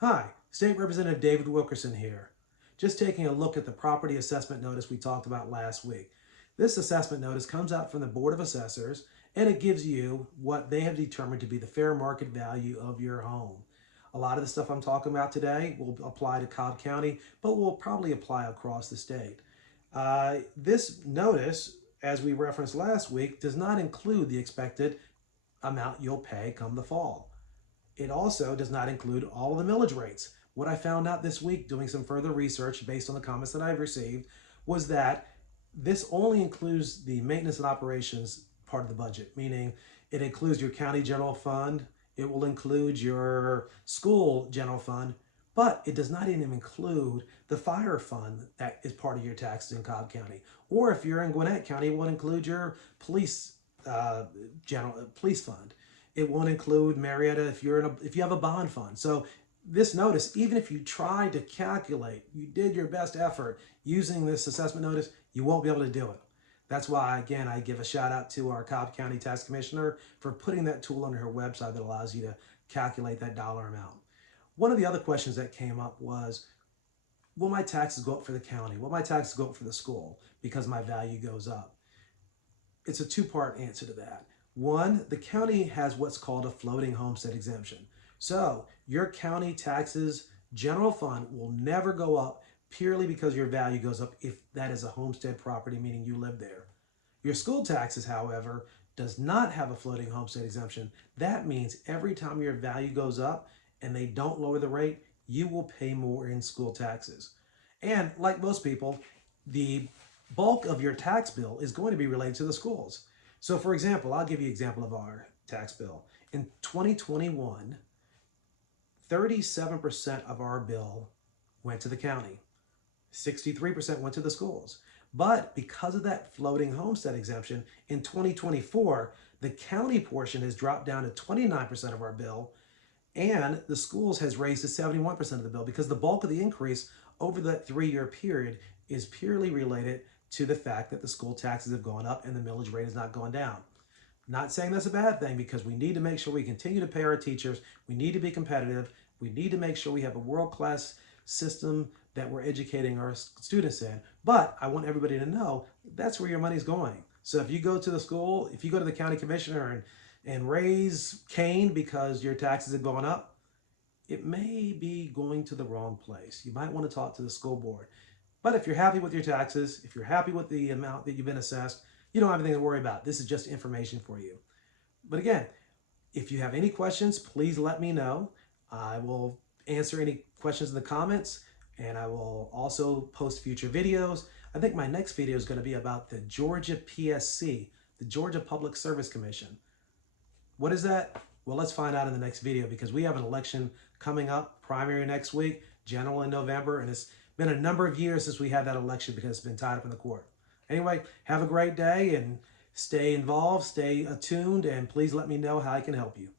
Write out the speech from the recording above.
Hi, State Representative David Wilkerson here. Just taking a look at the property assessment notice we talked about last week. This assessment notice comes out from the Board of Assessors and it gives you what they have determined to be the fair market value of your home. A lot of the stuff I'm talking about today will apply to Cobb County, but will probably apply across the state. This notice, as we referenced last week, does not include the expected amount you'll pay come the fall. It also does not include all of the millage rates. What I found out this week doing some further research based on the comments that I've received was that this only includes the maintenance and operations part of the budget, meaning it includes your county general fund, it will include your school general fund, but it does not even include the fire fund that is part of your taxes in Cobb County. Or if you're in Gwinnett County, it will include your police general police fund. It won't include Marietta if if you have a bond fund. So this notice, even if you tried to calculate, you did your best effort using this assessment notice, you won't be able to do it. That's why, again, I give a shout out to our Cobb County Tax Commissioner for putting that tool on her website that allows you to calculate that dollar amount. One of the other questions that came up was, will my taxes go up for the county? Will my taxes go up for the school because my value goes up? It's a two-part answer to that. One, the county has what's called a floating homestead exemption. So your county taxes general fund will never go up purely because your value goes up if that is a homestead property, meaning you live there. Your school taxes, however, does not have a floating homestead exemption. That means every time your value goes up and they don't lower the rate, you will pay more in school taxes. And like most people, the bulk of your tax bill is going to be related to the schools. So for example, I'll give you an example of our tax bill. In 2021, 37% of our bill went to the county. 63% went to the schools. But because of that floating homestead exemption, in 2024, the county portion has dropped down to 29% of our bill, and the schools has raised to 71% of the bill because the bulk of the increase over that 3-year period is purely related to the fact that the school taxes have gone up and the millage rate has not gone down. Not saying that's a bad thing, because we need to make sure we continue to pay our teachers. We need to be competitive. We need to make sure we have a world-class system that we're educating our students in. But I want everybody to know that's where your money's going. So if you go to the school, if you go to the county commissioner and raise Cain because your taxes have gone up, it may be going to the wrong place. You might want to talk to the school board. But if you're happy with your taxes, if you're happy with the amount that you've been assessed, you don't have anything to worry about. This is just information for you. But again, if you have any questions, please let me know. I will answer any questions in the comments, and I will also post future videos. I think my next video is going to be about the Georgia PSC, the Georgia Public Service Commission. What is that? Well, let's find out in the next video, because we have an election coming up, primary next week, general in November, and it's been a number of years since we had that election because it's been tied up in the court. Anyway, have a great day and stay involved, stay attuned, and please let me know how I can help you.